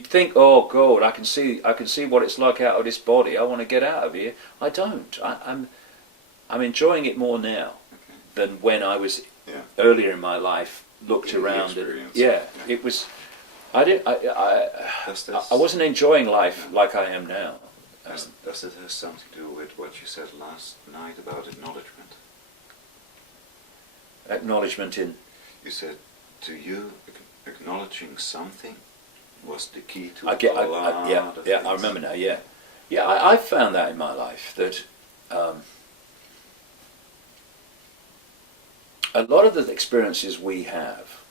you'd think, oh God, I can see what it's like out of this body. I want to get out of here. I don't. I'm enjoying it more now than when I was earlier in my life. Looked around and it was. I wasn't enjoying life like I am now. Does it have something to do with what you said last night about acknowledgement? Acknowledgement in. You said to you, acknowledging something was the key to I remember now. I found that in my life that a lot of the experiences we have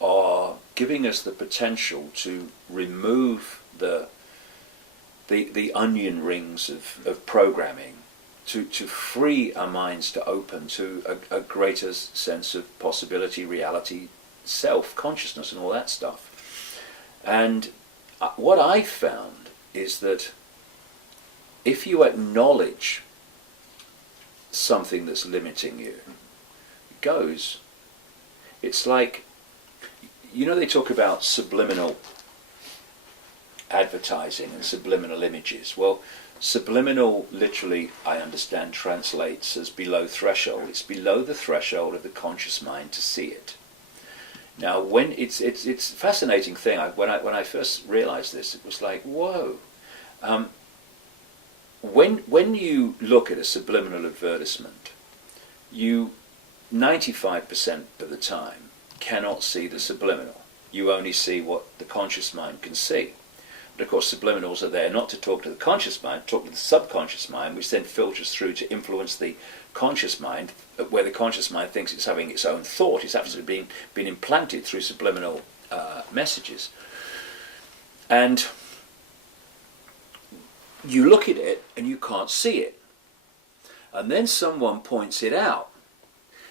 are giving us the potential to remove the onion rings of programming, to free our minds to open to a greater sense of possibility, reality, self-consciousness and all that stuff. And what I found is that if you acknowledge something that's limiting you, it goes. It's like, they talk about subliminal advertising and subliminal images. Well, subliminal literally, I understand, translates as below threshold. It's below the threshold of the conscious mind to see it. Now, when it's a fascinating thing. When I first realized this, it was like, whoa. When you look at a subliminal advertisement, you 95% of the time cannot see the subliminal. You only see what the conscious mind can see. But of course, subliminals are there not to talk to the conscious mind, talk to the subconscious mind, which then filters through to influence the conscious mind, where the conscious mind thinks it's having its own thought. It's actually been implanted through subliminal messages. And you look at it and you can't see it. And then someone points it out.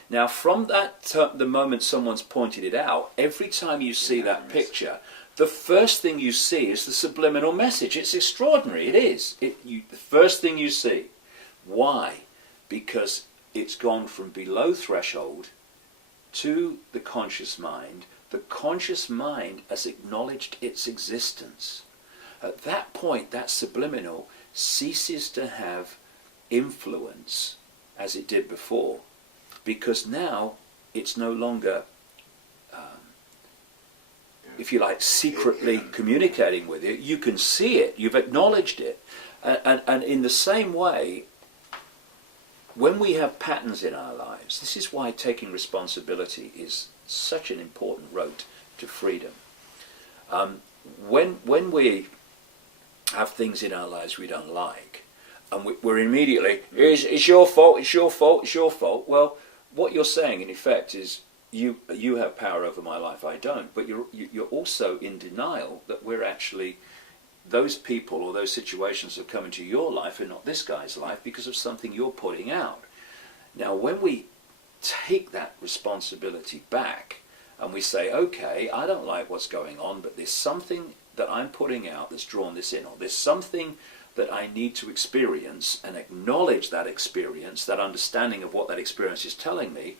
Now, from the moment someone's pointed it out, every time you see that picture, the first thing you see is the subliminal message. It's extraordinary. It is. The first thing you see. Why? Because it's gone from below threshold to the conscious mind. The conscious mind has acknowledged its existence. At that point, that subliminal ceases to have influence as it did before, because now it's no longer, if you like, secretly communicating with you. You can see it, you've acknowledged it. And in the same way, when we have patterns in our lives, this is why taking responsibility is such an important road to freedom. When we have things in our lives we don't like, and we're immediately, it's your fault, it's your fault, it's your fault. Well, what you're saying in effect is, you have power over my life, I don't. But you're also in denial that we're actually, those people or those situations that come into your life are not this guy's life because of something you're putting out. Now, when we take that responsibility back and we say, okay, I don't like what's going on, but there's something that I'm putting out that's drawn this in, or there's something that I need to experience, and acknowledge that experience, that understanding of what that experience is telling me,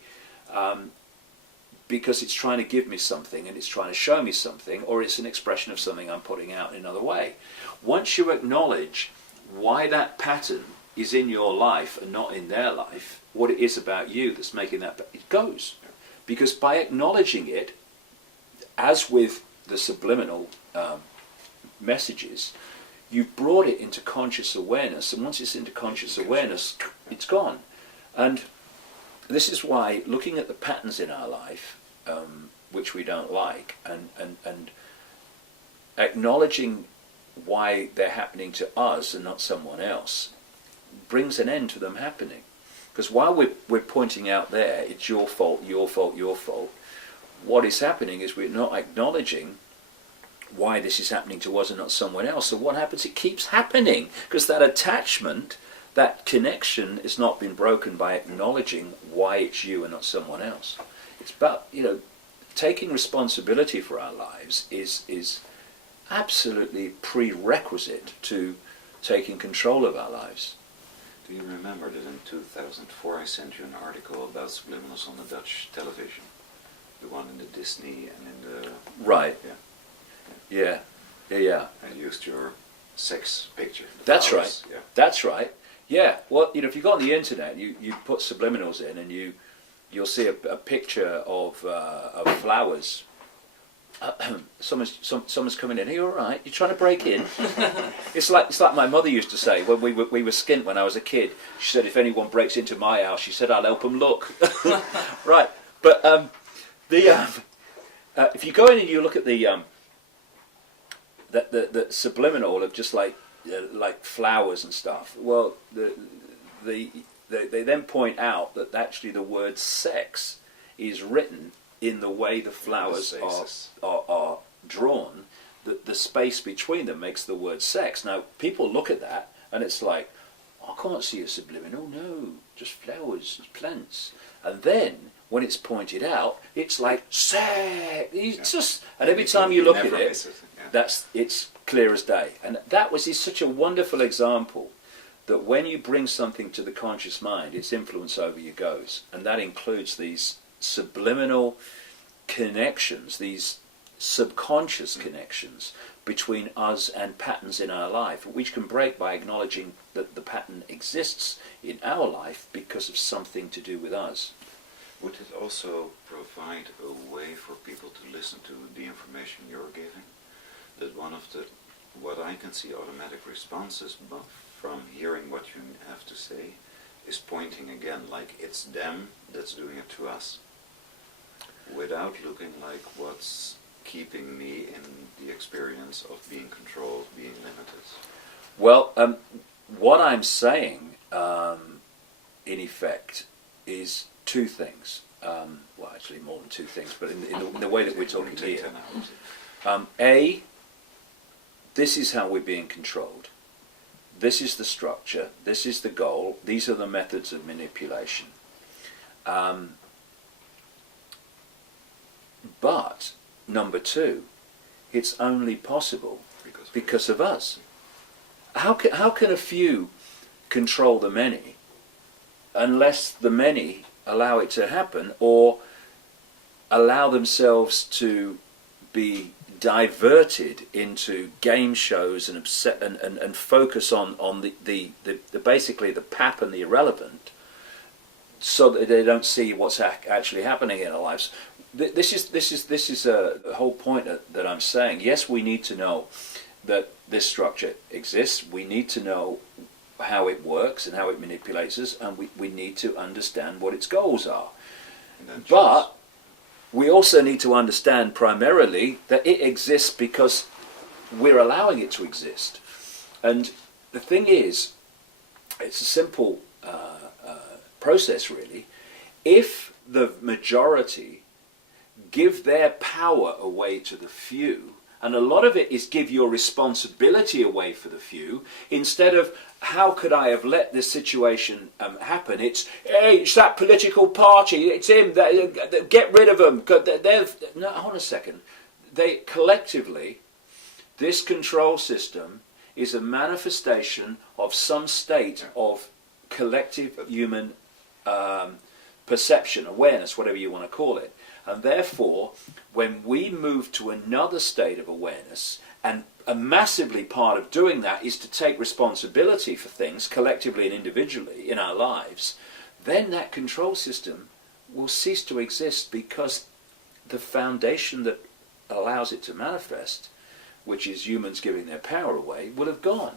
because it's trying to give me something and it's trying to show me something, or it's an expression of something I'm putting out in another way. Once you acknowledge why that pattern is in your life and not in their life, what it is about you that's making that, it goes. Because by acknowledging it, as with the subliminal messages, you've brought it into conscious awareness, and once it's into conscious awareness, it's gone. And this is why looking at the patterns in our life, which we don't like, and acknowledging why they're happening to us and not someone else, brings an end to them happening. Because while we're pointing out there, it's your fault, your fault, your fault, what is happening is we're not acknowledging why this is happening to us and not someone else. So what happens? It keeps happening, because that attachment, that connection has not been broken by acknowledging why it's you and not someone else. It's about, taking responsibility for our lives is absolutely prerequisite to taking control of our lives. Do you remember that in 2004 I sent you an article about subliminals on the Dutch television? The one in the Disney and in the... Right. Yeah. Yeah, yeah. And used your sex picture. The That's flowers, right. Yeah. That's right. Yeah. Well, if you go on the internet, you put subliminals in, and you'll see a picture of flowers. Someone's coming in. Are you all right? You trying to break in? It's like my mother used to say when we were skint when I was a kid. She said if anyone breaks into my house, she said I'll help them look. Right. But if you go in and you look at the subliminal of just like flowers and stuff, well, they then point out that actually the word sex is written in the way the flowers are drawn. The space between them makes the word sex. Now, people look at that and it's like, I can't see a subliminal. No, just flowers, plants. And then when it's pointed out, it's like sex. It's just, and every time you look at it, it's clear as day. And that is such a wonderful example that when you bring something to the conscious mind, its influence over you goes, and that includes these subliminal connections, these subconscious connections between us and patterns in our life, which can break by acknowledging that the pattern exists in our life because of something to do with us. Would it also provide a way for people to listen to the information you're giving? That one of the, what I can see automatic responses from hearing what you have to say is pointing again like it's them that's doing it to us, without looking like what's keeping me in the experience of being controlled, being limited. Well, what I'm saying, in effect, is two things. Well, actually more than two things, but in the way that we're talking here. A, this is how we're being controlled. This is the structure. This is the goal. These are the methods of manipulation. But, number two, it's only possible because of us. How can a few control the many unless the many allow it to happen or allow themselves to be diverted into game shows and focus on the basically the pap and the irrelevant, so that they don't see what's actually happening in our lives. This is a whole point that I'm saying. Yes, we need to know that this structure exists. We need to know how it works and how it manipulates us, and we need to understand what its goals are. But we also need to understand primarily that it exists because we're allowing it to exist. And the thing is, it's a simple process really. If the majority give their power away to the few, and a lot of it is give your responsibility away for the few, instead of how could I have let this situation happen? It's, hey, it's that political party, it's him, get rid of them. No, hold on a second. They collectively, this control system is a manifestation of some state of collective human perception, awareness, whatever you want to call it. And therefore, when we move to another state of awareness, and a massively part of doing that is to take responsibility for things collectively and individually in our lives, then that control system will cease to exist because the foundation that allows it to manifest, which is humans giving their power away, will have gone.